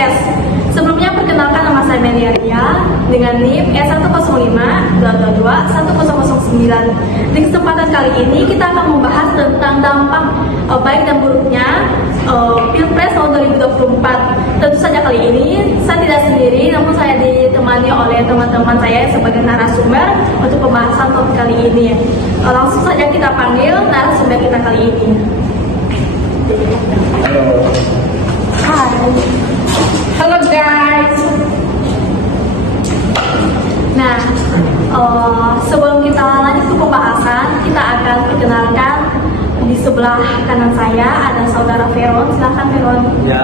Pilpres. Sebelumnya perkenalkan, nama saya Meliaria dengan NIM E105-222-1009. Di kesempatan kali ini kita akan membahas tentang dampak baik dan buruknya Pilpres tahun 2024. Tentu saja kali ini saya tidak sendiri, namun saya ditemani oleh teman-teman saya sebagai narasumber untuk pembahasan topik kali ini. Langsung saja kita panggil narasumber kita kali ini. Hai. Halo guys. Nah, sebelum kita lanjut ke pembahasan, kita akan perkenalkan. Di sebelah kanan saya ada saudara Veron. Silakan Veron. Ya,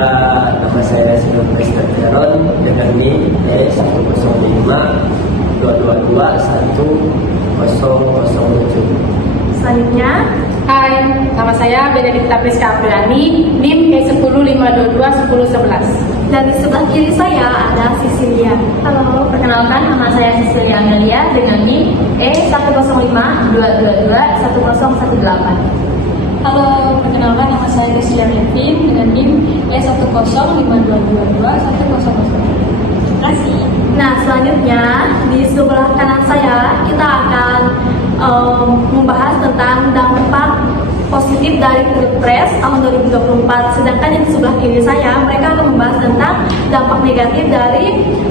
nama saya Silvester Veron dengan NIM E105-222-1007. Selanjutnya, Hai, nama saya Benedikta Priska Apriani, NIM E105-222-1011. dan di sebelah kiri saya ada Cecilia. Halo, perkenalkan, nama saya Cecilia Amelia dengan NIM E105-222-1018. Halo, perkenalkan, nama saya Desia Revin dengan NIM E105-222-1010. Terima kasih. Nah, selanjutnya di sebelah kanan saya kita akan membahas tentang dampak positif dari Pilpres tahun 2024. Sedangkan yang di sebelah kiri saya, mereka akan membahas tentang dampak negatif dari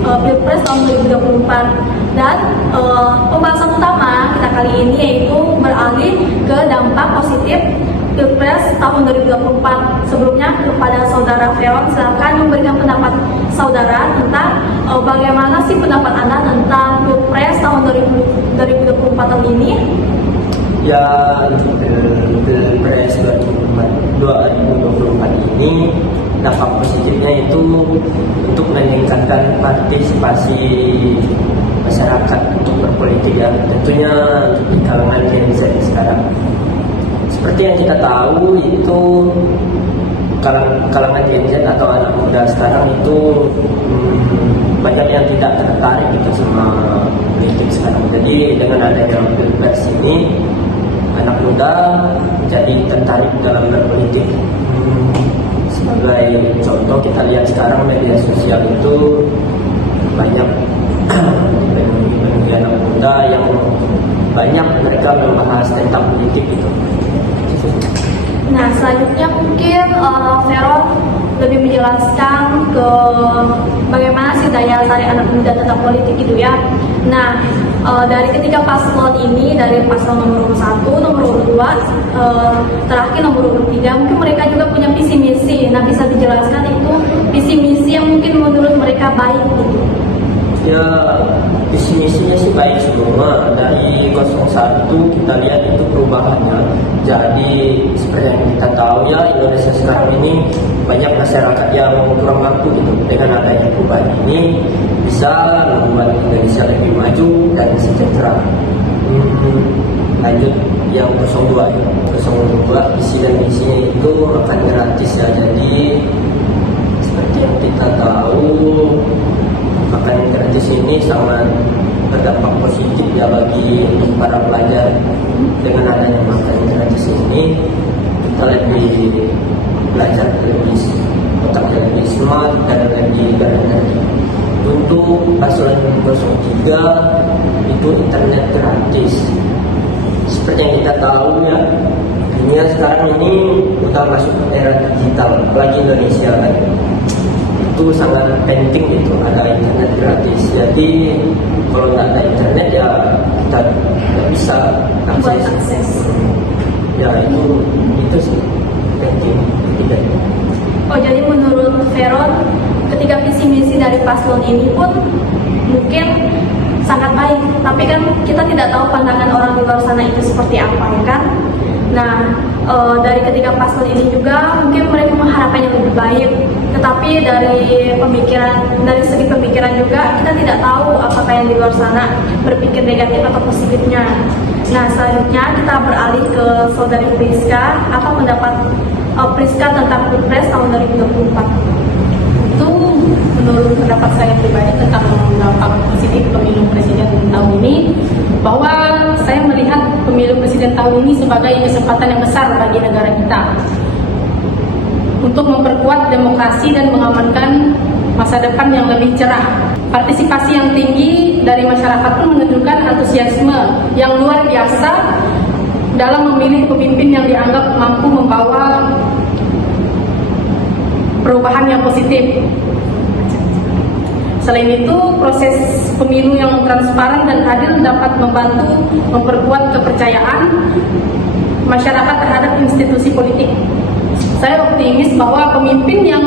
Pilpres tahun 2024. Dan pembahasan utama kita kali ini yaitu beralih ke dampak positif Pilpres tahun 2024. Sebelumnya kepada saudara Veron, silakan memberikan pendapat saudara tentang bagaimana sih pendapat Anda tentang Pilpres tahun 2024 tahun ini. Ya, untuk Pilpres 2024 ini dampak positifnya itu untuk meningkatkan partisipasi masyarakat untuk berpolitik, ya, tentunya untuk di kalangan Gen Z sekarang. Seperti yang kita tahu itu kalangan Gen Z atau anak muda sekarang itu banyak yang tidak tertarik gitu sama politik sekarang. Jadi dengan adanya Pilpres ini, anak muda jadi tertarik dalam berpolitik. Sebagai contoh, kita lihat sekarang media sosial itu banyak bagi anak muda yang banyak mereka membahas tentang politik itu. Nah, selanjutnya mungkin Veron lebih menjelaskan ke bagaimana sih daya tarik anak muda tentang politik gitu ya. Nah, dari ketiga paslon ini, dari paslon nomor 1, nomor 2, terakhir nomor 3, mungkin mereka juga punya visi misi. Nah, bisa dijelaskan itu visi misi yang mungkin menurut mereka baik gitu. Ya, visi misinya sih baik semua. Dari 01 kita lihat itu perubahannya. Jadi seperti yang kita tahu ya, Indonesia sekarang ini banyak masyarakat yang kurang mampu gitu. Dengan adanya perubahan ini bisa membuat Indonesia lebih maju dan sejahtera. Lanjut yang 02, visi dan misinya itu akan gratis ya. Jadi seperti yang kita tahu, makan gratis ini sangat berdampak positif ya bagi para pelajar. Dengan adanya makan gratis ini, kita lebih belajar lebih otaknya lebih smart dan lebih berenergi. Untuk paslon 03 itu internet gratis. Seperti yang kita tahu ya, dunia sekarang ini udah masuk era digital, apalagi Indonesia kan. Itu sangat penting itu ada internet gratis. Jadi kalau nggak ada internet ya kita nggak bisa akses. Ya itu sih penting tidak. Oh, jadi menurut Veron, ketika visi misi dari paslon ini pun mungkin sangat baik, tapi kan kita tidak tahu pandangan orang di luar sana itu seperti apa, ya kan? Nah, dari ketiga paslon ini juga mungkin mereka mengharapkannya lebih baik, tetapi dari segi pemikiran juga kita tidak tahu apakah yang di luar sana berpikir negatif atau positifnya. Nah, selanjutnya kita beralih ke saudari Priska. Apa pendapat Priska tentang Pilpres tahun 2024? Itu menurut pendapat saya pribadi tentang dampak positif pemilu presiden tahun ini, bahwa saya melihat pemilu presiden tahun ini sebagai kesempatan yang besar bagi negara kita untuk memperkuat demokrasi dan mengamankan masa depan yang lebih cerah. Partisipasi yang tinggi dari masyarakat pun menunjukkan antusiasme yang luar biasa dalam memilih pemimpin yang dianggap mampu membawa perubahan yang positif. Selain itu, proses pemilu yang transparan dan adil dapat membantu memperkuat kepercayaan masyarakat terhadap institusi politik. Saya optimis bahwa pemimpin yang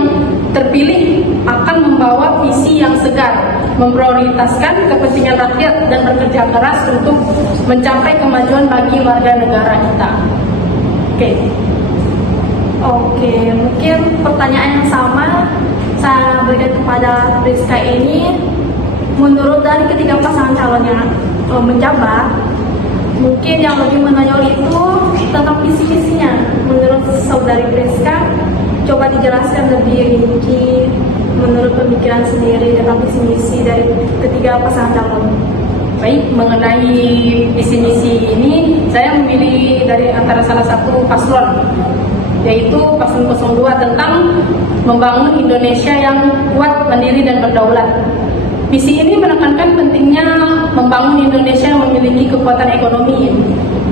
terpilih akan membawa visi yang segar, memprioritaskan kepentingan rakyat dan bekerja keras untuk mencapai kemajuan bagi warga negara kita. Oke, mungkin pertanyaan yang sama saya berikan kepada Priska ini. Menurut dari ketiga pasangan calon yang menjabat, mungkin yang lebih menonjol itu tentang visi-misinya. Menurut saudari Priska, coba dijelaskan lebih rinci menurut pemikiran sendiri tentang visi-misi dari ketiga pasangan calon. Baik, mengenai visi misi ini, saya memilih dari antara salah satu paslon, yaitu paslon 02 tentang membangun Indonesia yang kuat, mandiri, dan berdaulat. Visi ini menekankan pentingnya membangun Indonesia yang memiliki kekuatan ekonomi,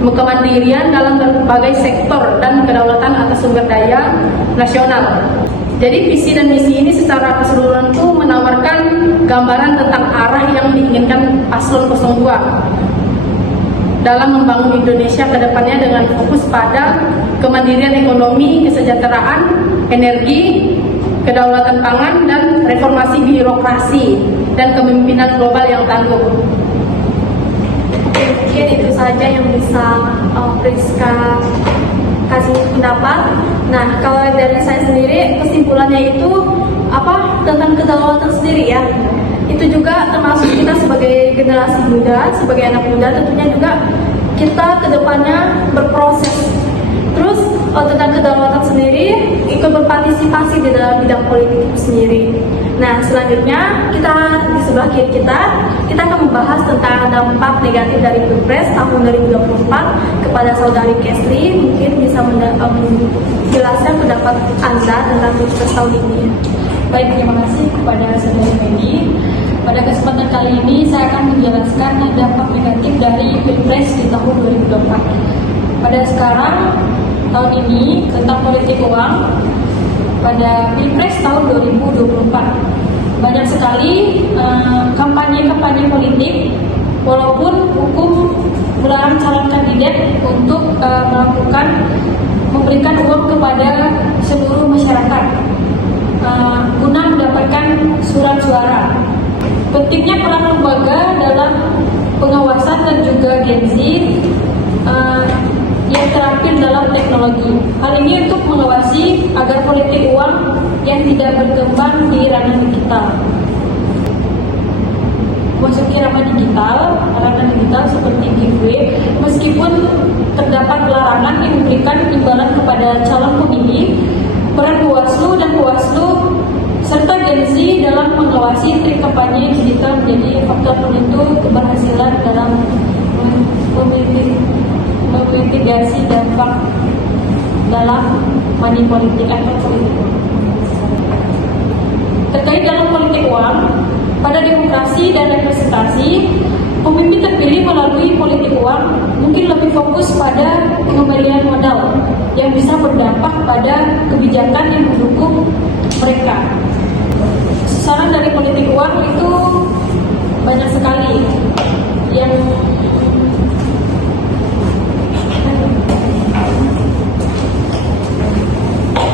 kemandirian dalam berbagai sektor, dan kedaulatan atas sumber daya nasional. Jadi visi dan misi ini secara keseluruhan itu menawarkan gambaran tentang arah yang diinginkan paslon 02 dalam membangun Indonesia ke depannya dengan fokus pada kemandirian ekonomi, kesejahteraan, energi, kedaulatan pangan, dan reformasi birokrasi dan kepemimpinan global yang tangguh. Mungkin itu saja yang bisa Priska kasih pendapat. Nah, kalau dari saya sendiri, kesimpulannya itu tentang kedaulatan sendiri ya. Itu juga termasuk kita sebagai generasi muda, sebagai anak muda, tentunya juga kita kedepannya berproses. Terus tentang kedaulatan sendiri, ikut berpartisipasi di dalam bidang politik itu sendiri. Nah, selanjutnya kita di sebelah kiri kita akan membahas tentang dampak negatif dari Pilpres tahun 2024 kepada saudari Kesli. Mungkin bisa menjelaskan pendapat Anda tentang Pilpres tahun ini. Baik, terima kasih kepada saudari Medi. Pada kesempatan kali ini saya akan menjelaskan dampak negatif dari Pilpres di tahun 2024. Pada sekarang tahun ini tentang politik uang pada Pilpres tahun 2024. Banyak sekali kampanye-kampanye politik, walaupun hukum melarang calon kandidat untuk memberikan uang kepada seluruh masyarakat guna mendapatkan surat suara. Pentingnya peran lembaga dalam pengawasan dan juga agensi yang terampil dalam teknologi. Hal ini untuk mengawasi agar politik uang yang tidak berkembang di ranah digital. Memasuki ranah digital seperti giveaway, meskipun terdapat larangan yang memberikan imbalan kepada calon pemilih, peran Bawaslu dan Bawaslu serta agensi dalam mengawasi trik kampanye digital menjadi faktor penentu keberhasilan dalam memitigasi dampak dalam money politik atau politik uang. Terkait dalam politik uang, pada demokrasi dan representasi, pemimpin terpilih melalui politik uang mungkin lebih fokus pada pengembalian modal yang bisa berdampak pada kebijakan yang mendukung mereka. Sasaran dari politik uang itu banyak sekali yang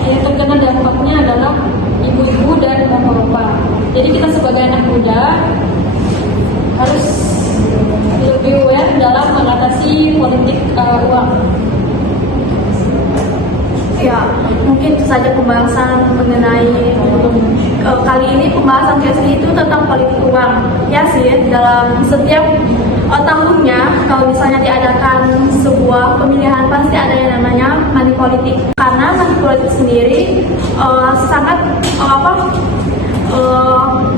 terkena dampaknya adalah ibu-ibu dan bapak-bapak. Jadi kita sebagai anak muda harus lebih aware dalam mengatasi politik uang. Ya, mungkin itu saja pembahasan mengenai kali ini pembahasan Kesli itu tentang politik uang. Ya sih, dalam setiap tahunnya kalau misalnya diadakan sebuah pemilihan pasti ada yang namanya money politik. Karena money politik sendiri sangat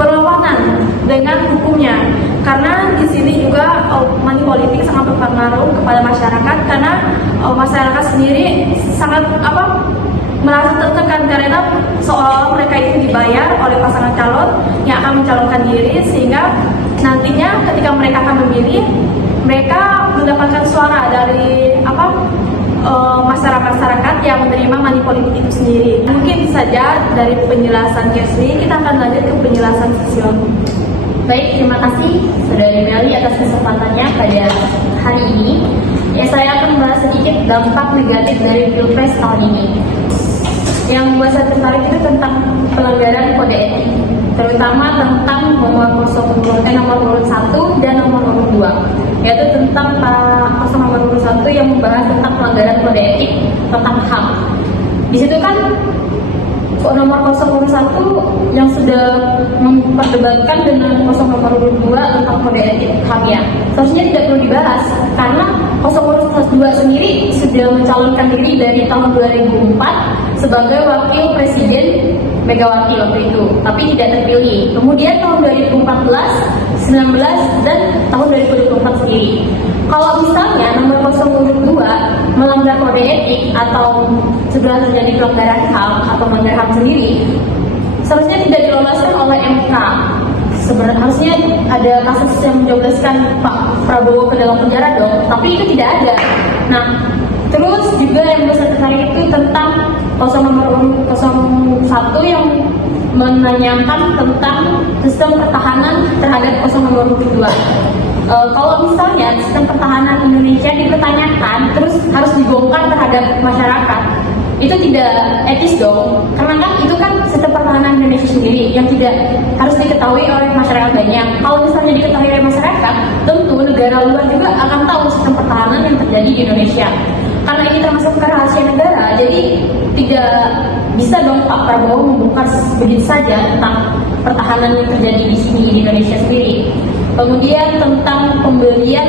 berlawanan dengan hukumnya. Karena di sini juga money politik sangat berpengaruh kepada masyarakat karena masyarakat sendiri sangat merasa tertekan karena seolah mereka itu dibayar oleh pasangan calon yang akan mencalonkan diri, sehingga nantinya ketika mereka akan memilih, mereka mendapatkan suara dari masyarakat yang menerima money politik itu sendiri. Mungkin saja dari penjelasan Kesli, kita akan lanjut ke penjelasan Sision. Baik, terima kasih Saudari Meli atas kesempatannya pada hari ini. Ya, saya akan membahas sedikit dampak negatif dari Pilpres tahun ini. Yang membuat saya tertarik itu tentang pelanggaran kode etik, terutama tentang nomor urut 1 dan nomor urut 2, yaitu tentang pasal nomor urut 1 yang membahas tentang pelanggaran kode etik tentang HAM. Di situ kan nomor 0 urut 1 yang sudah memperdebatkan dengan 0 nomor urut 2 tentang kode etik HAM-nya. Seharusnya tidak perlu dibahas karena 0 urut 2 sendiri sudah mencalonkan diri dari tahun 2004 sebagai wakil presiden Megawati waktu itu, tapi tidak terpilih. Kemudian tahun 2014, 19 dan tahun 2024 sendiri. Kalau misalnya nomor 0 urut 2 melanggar kode etik atau sudah terjadi pelanggaran HAM atau melanggar HAM sendiri, seharusnya tidak diloloskan oleh MK. Sebenarnya harusnya ada kasus yang menjebloskan Pak Prabowo ke dalam penjara dong, tapi itu tidak ada. Nah, terus juga yang saya tertarik itu tentang nomor 01 yang menanyakan tentang sistem pertahanan terhadap nomor 2. Kalau misalnya sistem pertahanan Indonesia dipertanyakan terus harus dibongkar terhadap masyarakat, itu tidak etis dong, karena kan itu kan sistem pertahanan Indonesia sendiri yang tidak harus diketahui oleh masyarakat banyak. Kalau misalnya diketahui oleh masyarakat, tentu negara luar juga akan tahu sistem pertahanan yang terjadi di Indonesia. Karena ini termasuk rahasia negara, jadi tidak bisa dong Pak Prabowo membongkar begitu saja tentang pertahanan yang terjadi di sini di Indonesia sendiri. Kemudian tentang pemberian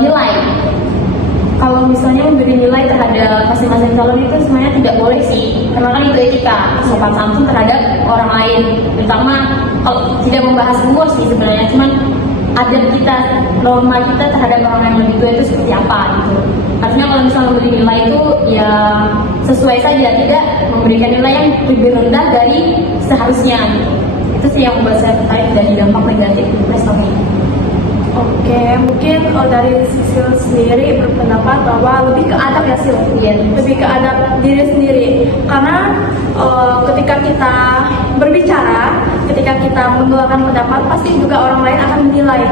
nilai. Kalau misalnya memberi nilai terhadap masing-masing calon itu sebenarnya tidak boleh sih, karena kan itu etika, sopan santun terhadap orang lain, terutama kalau tidak membahas umur sih sebenarnya, cuman adat kita, norma kita terhadap orang yang lebih tua itu seperti apa gitu. Artinya kalau misalnya memberi nilai itu ya sesuai saja, tidak memberikan nilai yang lebih rendah dari seharusnya. Itu sih yang membuat saya tertarik dari dampak negatif Pilpres tahun ini. Oke, mungkin dari Sisil sendiri berpendapat bahwa lebih ke adab ya Sil, lebih ke adab diri sendiri. Karena ketika kita berbicara, ketika kita mengeluarkan pendapat, pasti juga orang lain akan menilai.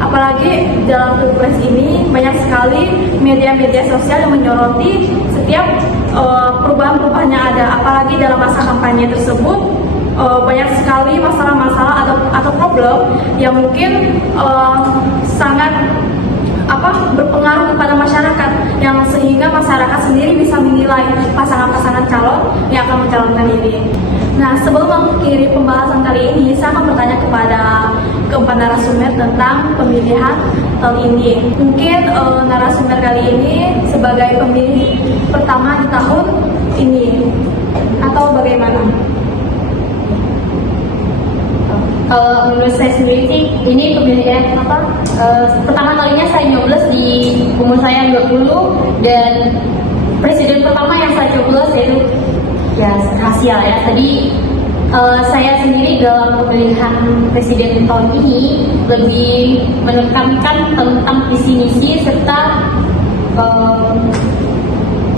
Apalagi dalam Pilpres ini banyak sekali media-media sosial yang menyoroti setiap perubahan-perubahan yang ada. Apalagi dalam masa kampanye tersebut banyak sekali masalah-masalah atau problem yang mungkin sangat berpengaruh kepada masyarakat, yang sehingga masyarakat sendiri bisa menilai pasangan-pasangan calon yang akan mencalonkan diri. Nah, sebelum mengakhiri pembahasan kali ini, saya akan bertanya kepada keempat narasumber tentang pemilihan tahun ini. Mungkin narasumber kali ini sebagai pemilih pertama di tahun ini, atau bagaimana? Kalau menurut saya sendiri sih, ini pemilihan pertama kalinya saya nyoblos di umur saya 20, dan presiden pertama yang saya coblos yaitu ya rahasia ya. Tadi saya sendiri dalam pemilihan presiden tahun ini lebih menekankan tentang visi misi serta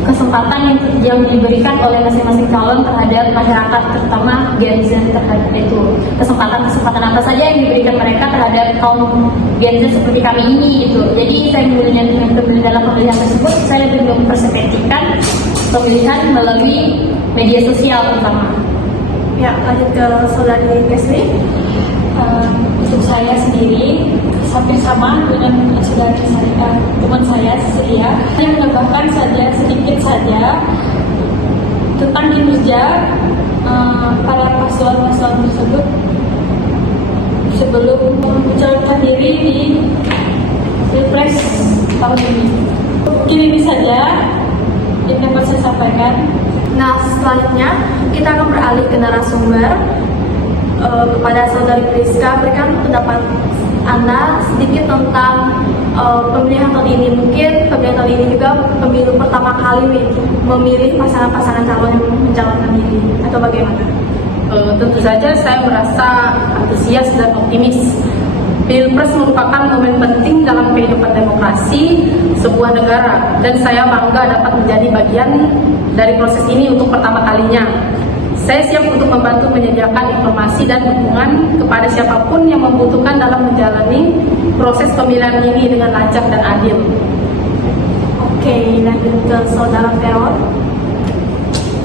kesempatan yang diberikan oleh masing-masing calon terhadap masyarakat, terutama Gen Z terhadap itu. Kesempatan apa saja yang diberikan mereka terhadap kaum Gen Z seperti kami ini gitu. Jadi saya memilih dalam pemilihan tersebut, saya lebih mempersepsikan pemilihan melalui media sosial terutama. Ya, lanjut ke Saudari Kesli. Untuk saya sendiri hampir sama dengan saudara saya, teman saya Cecilia, yang menambahkan saja sedikit saja tentang kinerja para paslon-paslon tersebut sebelum mencalonkan diri di Pilpres tahun ini. Ini saja yang dapat saya sampaikan. Nah, selanjutnya kita akan beralih ke narasumber kepada Saudari Priska, berikan pendapat Anda sedikit tentang pemilihan tahun ini. Mungkin pemilihan tahun ini juga pemilu pertama kali nih memilih pasangan-pasangan calon yang mencalonkan diri, atau bagaimana? Tentu saja saya merasa antusias dan optimis. Pilpres merupakan momen penting dalam kehidupan demokrasi sebuah negara, dan saya bangga dapat menjadi bagian dari proses ini untuk pertama kalinya. Saya siap untuk membantu menyediakan informasi dan dukungan kepada siapapun yang membutuhkan dalam menjalani proses pemilihan ini dengan lancar dan adil. Oke, lanjut ke Saudara Veron.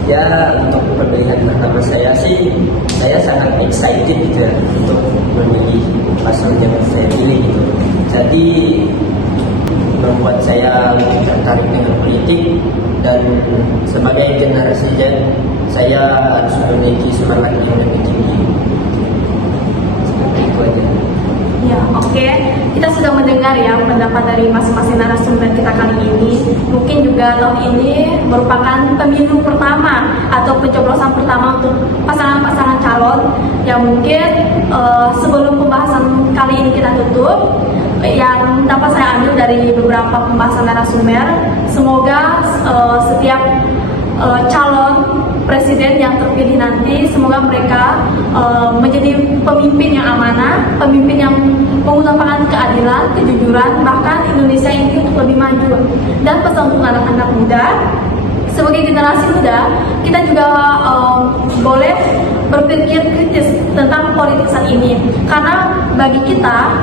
Ya, untuk pemilihan pertama saya sih, saya sangat excited gitu ya, untuk memilih pasangan yang saya pilih gitu. Jadi membuat saya lebih tertarik dengan politik, dan sebagai generasi Z, saya harus memiliki semangat yang lebih tinggi. Seperti itu aja. Ya, oke. Kita sudah mendengar ya pendapat dari masing-masing narasumber kita kali ini. Mungkin juga tahun ini merupakan pemilu pertama atau pencoblosan pertama untuk pasangan-pasangan calon yang mungkin sebelum pembahasan kali ini kita tutup, yang dapat saya ambil dari beberapa pembahasan narasumber, semoga setiap calon presiden yang terpilih nanti, semoga mereka menjadi pemimpin yang amanah, pemimpin yang mengutamakan keadilan, kejujuran, bahkan Indonesia ini untuk lebih maju. Dan pesan untuk anak-anak muda, sebagai generasi muda, kita juga boleh berpikir kritis tentang politik saat ini, karena bagi kita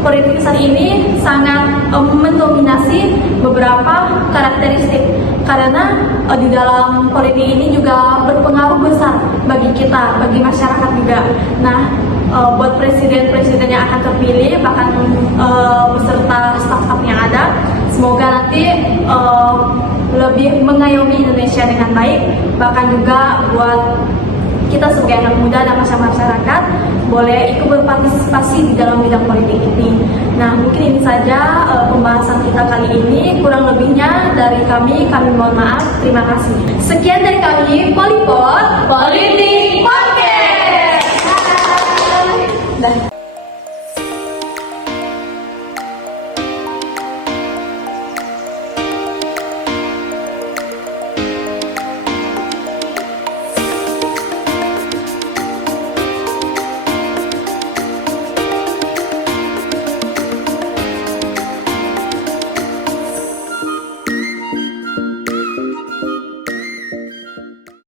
politik saat ini sangat mendominasi beberapa karakteristik, karena di dalam politik ini juga berpengaruh besar bagi kita, bagi masyarakat juga. Nah, buat presiden-presiden yang akan terpilih, bahkan beserta staf-staf yang ada, semoga nanti lebih mengayomi Indonesia dengan baik, bahkan juga buat kita sebagai anak muda dan masyarakat boleh ikut berpartisipasi di dalam bidang politik ini. Nah, mungkin ini saja pembahasan kita kali ini. Kurang lebihnya dari kami mohon maaf. Terima kasih. Sekian dari kami, Polipod Politik.